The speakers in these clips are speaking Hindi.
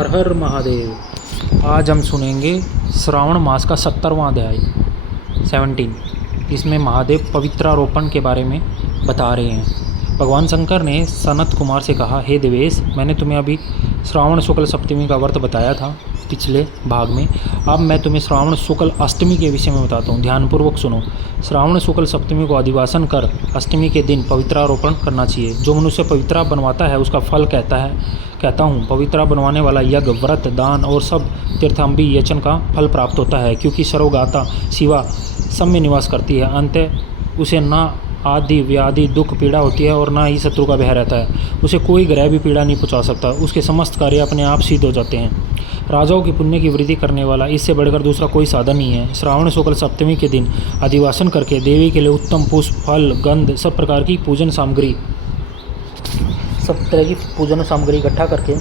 हर हर महादेव। आज हम सुनेंगे श्रावण मास का 70वां अध्याय 17। इसमें महादेव पवित्रारोपण के बारे में बता रहे हैं। भगवान शंकर ने सनत कुमार से कहा, हे देवेश, मैंने तुम्हें अभी श्रावण शुक्ल सप्तमी का व्रत बताया था पिछले भाग में। अब मैं तुम्हें श्रावण शुक्ल अष्टमी के विषय में बताता हूँ। ध्यानपूर्वक सुनो। श्रावण शुक्ल सप्तमी को अधिवासन कर अष्टमी के दिन पवित्रारोपण करना चाहिए। जो मनुष्य पवित्रा बनवाता है उसका फल कहता हूँ पवित्रा बनवाने वाला यज्ञ, व्रत, दान और सब तीर्थांबी यचन का फल प्राप्त होता है, क्योंकि सर्वगाता शिवा सब में निवास करती है। अंत उसे ना आदि व्याधि दुख पीड़ा होती है और ना ही शत्रु का भय रहता है। उसे कोई ग्रह भी पीड़ा नहीं पहुँचा सकता। उसके समस्त कार्य अपने आप सिद्ध हो जाते हैं। राजाओं की पुण्य की वृद्धि करने वाला इससे बढ़कर दूसरा कोई साधन नहीं है। श्रावण शुक्ल सप्तमी के दिन अधिवासन करके देवी के लिए उत्तम पुष्प, फल, गंध, सब प्रकार की पूजन सामग्री इकट्ठा करके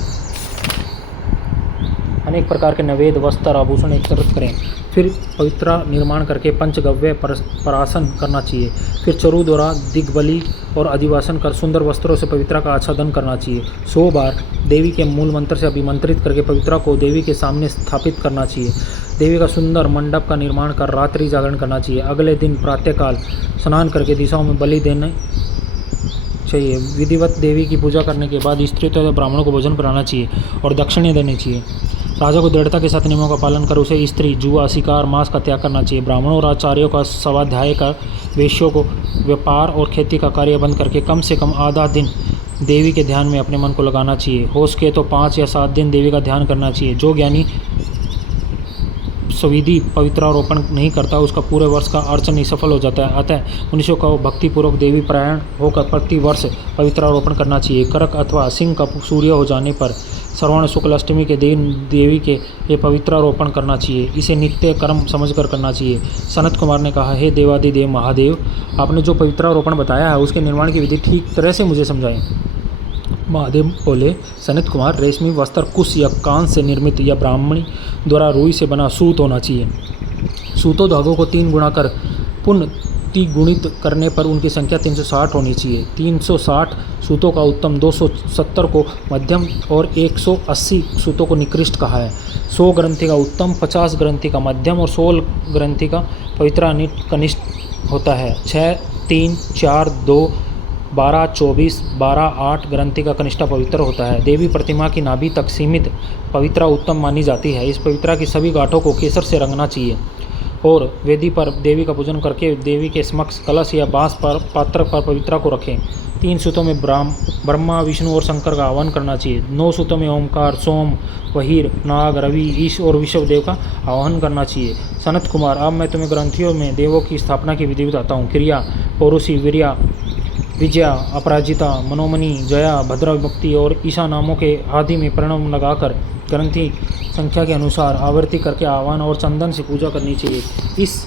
अनेक प्रकार के नैवेद्य, वस्त्र, आभूषण एकत्रित करें। फिर पवित्रा निर्माण करके पंचगव्य परासन करना चाहिए। फिर चरु द्वारा दिग्बली और अधिवासन कर सुंदर वस्त्रों से पवित्रा का आच्छादन करना चाहिए। 100 बार देवी के मूल मंत्र से अभिमंत्रित करके पवित्रा को देवी के सामने स्थापित करना चाहिए। देवी का सुंदर मंडप का निर्माण कर रात्रि जागरण करना चाहिए। अगले दिन प्रातःकाल स्नान करके दिशाओं में बलि देने चाहिए। विधिवत देवी की पूजा करने के बाद स्त्री तथा ब्राह्मणों को भोजन कराना चाहिए और दक्षिणें देनी चाहिए। राजा को दृढ़ता के साथ नियमों का पालन कर उसे स्त्री, जुआ, शिकार, मांस का त्याग करना चाहिए। ब्राह्मणों और आचार्यों का स्वाध्याय कर वेश्यों को व्यापार और खेती का कार्य बंद करके कम से कम आधा दिन देवी के ध्यान में अपने मन को लगाना चाहिए। हो सके तो 5 या 7 दिन देवी का ध्यान करना चाहिए। जो ज्ञानी सविधि पवित्रारोपण नहीं करता उसका पूरे वर्ष का अर्चन ही सफल हो जाता है। अतः मनुष्यों को भक्तिपूर्वक देवी परायण होकर प्रति वर्ष पवित्रारोपण करना चाहिए। करक अथवा सिंह का सूर्य हो जाने पर श्रवण शुक्ल अष्टमी के दिन देवी के लिए पवित्रारोपण करना चाहिए। इसे नित्य कर्म समझकर करना चाहिए। सनत कुमार ने कहा, हे देवादिदेव महादेव, आपने जो पवित्रारोपण बताया है उसके निर्माण की विधि ठीक तरह से मुझे समझाएं। महादेव बोले, सनत कुमार, रेशमी वस्त्र कुश या कांस से निर्मित या ब्राह्मणी द्वारा रुई से बना सूत होना चाहिए। सूतों धागों को 3 गुणा कर पुनः गुणित करने पर उनकी संख्या 360 होनी चाहिए। 360 सूतों का उत्तम, 270 को मध्यम और 180 सूतों को निकृष्ट कहा है। 100 ग्रंथि का उत्तम, 50 ग्रंथि का मध्यम और 16 ग्रंथि का पवित्रा कनिष्ठ होता है। 6, 3, 4, 2, 12, 24, 12, 8 ग्रंथि का कनिष्ठा पवित्र होता है। देवी प्रतिमा की नाभि तक सीमित पवित्रा उत्तम मानी जाती है। इस पवित्रा की सभी गांठों को केसर से रंगना चाहिए और वेदी पर देवी का पूजन करके देवी के समक्ष कलश या बांस पर पात्र पर पवित्रा को रखें। 3 सूतों में ब्रह्मा, विष्णु और शंकर का आह्वान करना चाहिए। 9 सूतों में ओमकार, सोम, वहीर, नाग, रवि, ईश और विश्व देव का आह्वान करना चाहिए। सनत कुमार, अब मैं तुम्हें ग्रंथियों में देवों की स्थापना की विधि बताता हूँ। क्रिया, पौरुषी, वीर्या, विजया, अपराजिता, मनोमणि, जया, भद्रा विभक्ति और ईशा नामों के आदि में प्रणव लगाकर ग्रंथि संख्या के अनुसार आवर्ती करके आह्वान और चंदन से पूजा करनी चाहिए। इस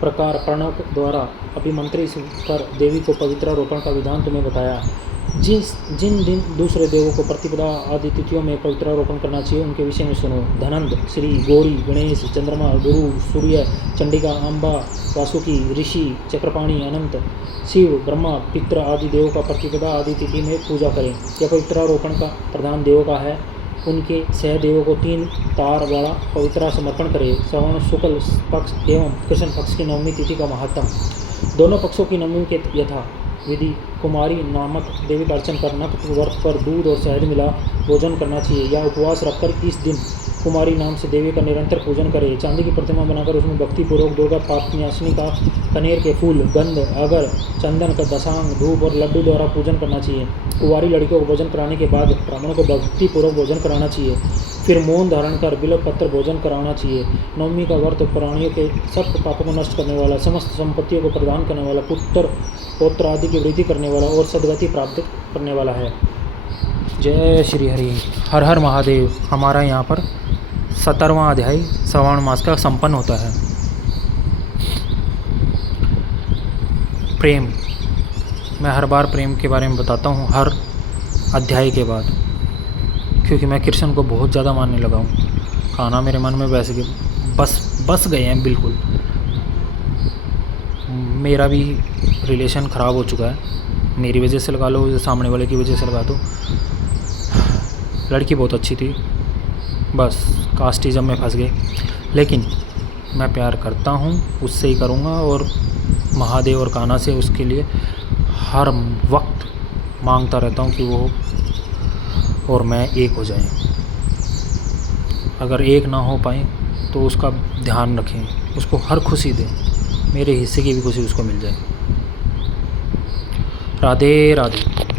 प्रकार प्रणव द्वारा अभिमंत्रित कर देवी को पवित्रारोपण का विधान तुम्हें बताया। जिन दिन दूसरे देवों को प्रतिपदा आदि तिथियों में पवित्रारोपण करना चाहिए उनके विषय में सुनो। धनंद, श्री, गौरी, गणेश, चंद्रमा, गुरु, सूर्य, चंडिका, अम्बा, वासुकी, ऋषि, चक्रपाणि, अनंत, शिव, ब्रह्मा, पितृ आदि देवों का प्रतिपदा आदि तिथि में पूजा करें। यह पवित्रारोपण का प्रधान देवों का है। उनके सहदेवों को 3 तार वाला पवित्रा समर्पण करें। श्रवण शुक्ल पक्ष एवं कृष्ण पक्ष की नवमी तिथि का महत्व। दोनों पक्षों की नवमी के यथा विधि कुमारी नामक देवी का अर्चन कर नक्त वर्ष पर दूध और शहद मिला भोजन करना चाहिए या उपवास रखकर इस दिन कुमारी नाम से देवी का निरंतर पूजन करें। चांदी की प्रतिमा बनाकर उसमें भक्तिपूर्वक दुर्गा पापन्यासिनी का कनेर के फूल, गंध, अगर, चंदन का दशांग, धूप और लड्डू द्वारा पूजन करना चाहिए। कुंवारी लड़कियों को भोजन कराने के बाद ब्राह्मणों को भक्तिपूर्वक भोजन कराना चाहिए। फिर मौन धारण कर बिल्व पत्र भोजन कराना चाहिए। नवमी का व्रत प्राणियों के सब पापों को नष्ट करने वाला, समस्त संपत्तियों को प्रदान करने वाला, पुत्र पौत्र आदि की वृद्धि करने वाला और सद्गति प्राप्त करने वाला है। जय श्री हरि। हर हर महादेव। हमारा यहाँ पर 70वां अध्याय श्रावण मास का संपन्न होता है। प्रेम, मैं हर बार प्रेम के बारे में बताता हूँ हर अध्याय के बाद, क्योंकि मैं कृष्ण को बहुत ज़्यादा मानने लगा हूँ। खाना मेरे मन में वैसे बस गए हैं बिल्कुल। मेरा भी रिलेशन ख़राब हो चुका है, मेरी वजह से लगा लो या सामने वाले की वजह से लगा दो। लड़की बहुत अच्छी थी, बस कास्टिज़म में फंस गए। लेकिन मैं प्यार करता हूँ, उससे ही करूँगा, और महादेव और कान्हा से उसके लिए हर वक्त मांगता रहता हूँ कि वो और मैं एक हो जाएं। अगर एक ना हो पाए तो उसका ध्यान रखें, उसको हर खुशी दें, मेरे हिस्से की भी खुशी उसको मिल जाए। राधे राधे।